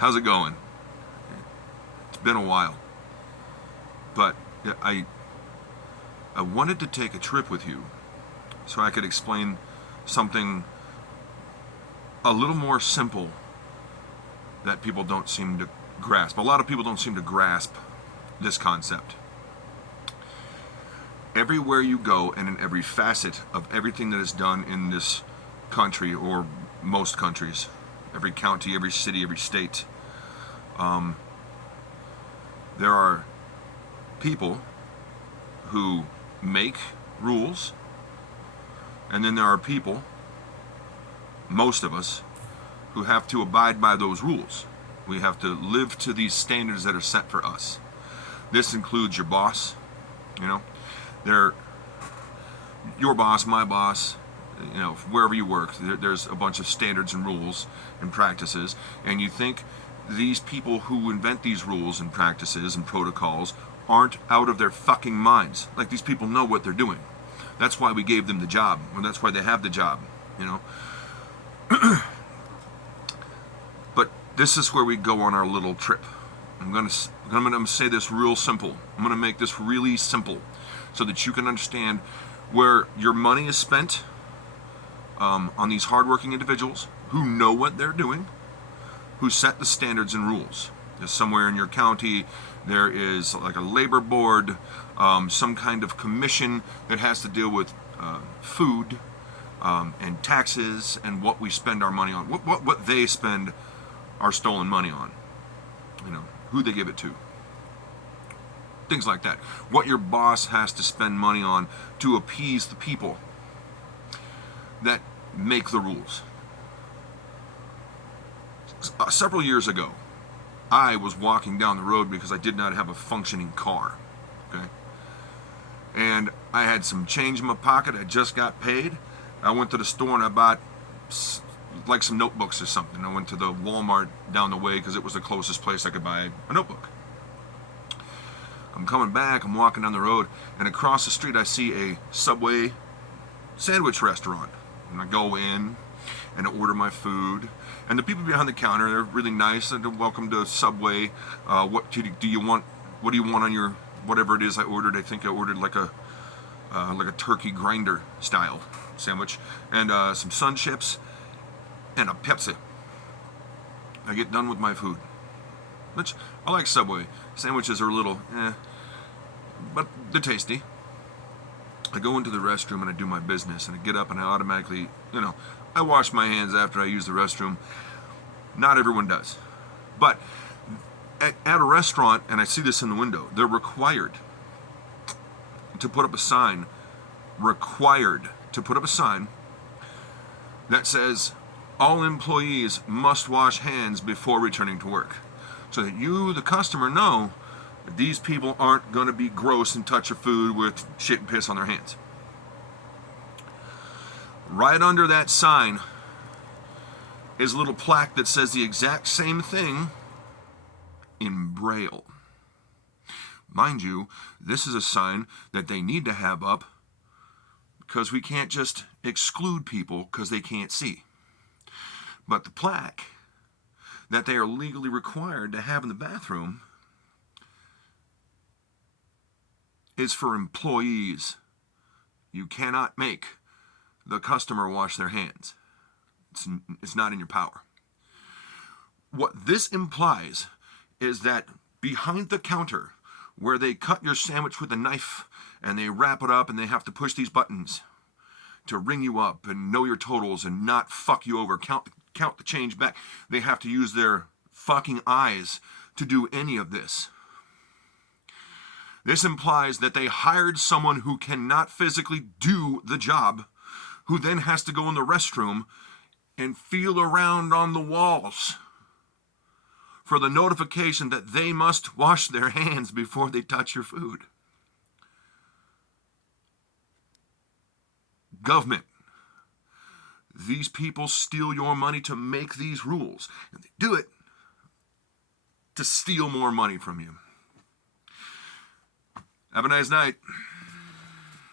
How's it going? It's been a while, but I wanted to take a trip with you so I could explain something a little more simple that people don't seem to grasp. A lot of people don't seem to grasp this concept. Everywhere you go and in every facet of everything that is done in this country, or most countries, every county, every city, every state, there are people who make rules, and then there are people, most of us, who have to abide by those rules. We have to live to these standards that are set for us. This includes your boss, you know, your boss, my boss, wherever you work, there's a bunch of standards and rules and practices, and you think these people who invent these rules and practices and protocols aren't out of their fucking minds. Like, these people know what they're doing. That's why we gave them the job, or that's why they have the job, But this is where we go on our little trip. I'm gonna say this real simple. I'm gonna make this really simple so that you can understand where your money is spent on these hardworking individuals who know what they're doing, who set the standards and rules. There's somewhere in your county, there is like a labor board, some kind of commission that has to deal with food and taxes and what we spend our money on, what they spend our stolen money on, who they give it to, things like that. What your boss has to spend money on to appease the people that make the rules. Several years ago, I was walking down the road because I did not have a functioning car, okay? And I had some change in my pocket. I just got paid. I went to the store and I bought like some notebooks or something. I went to the Walmart down the way because it was the closest place I could buy a notebook. I'm coming back, I'm walking down the road, and across the street I see a Subway sandwich restaurant. And I go in and I order my food. And the people behind the counter, they're really nice. And welcome to Subway. What do you want? What do you want on your whatever it is I ordered? I think I ordered like a turkey grinder style sandwich, and some Sun Chips, and a Pepsi. I get done with my food, which I like Subway. Sandwiches are a little but they're tasty. I go into the restroom and I do my business, and I get up and I automatically, I wash my hands after I use the restroom. Not everyone does. But at a restaurant, and I see this in the window, they're required to put up a sign, that says all employees must wash hands before returning to work. So that you, the customer, know that these people aren't going to be gross and touch your food with shit and piss on their hands. Right under that sign is a little plaque that says the exact same thing in Braille. Mind you, this is a sign that they need to have up because we can't just exclude people because they can't see. But the plaque that they are legally required to have in the bathroom is for employees. You cannot make the customer wash their hands. It's not in your power. What this implies is that behind the counter, where they cut your sandwich with a knife and they wrap it up and they have to push these buttons to ring you up and know your totals and not fuck you over, count the change back. They have to use their fucking eyes to do any of this. This implies that they hired someone who cannot physically do the job, who then has to go in the restroom and feel around on the walls for the notification that they must wash their hands before they touch your food. Government. These people steal your money to make these rules, and they do it to steal more money from you. Have a nice night.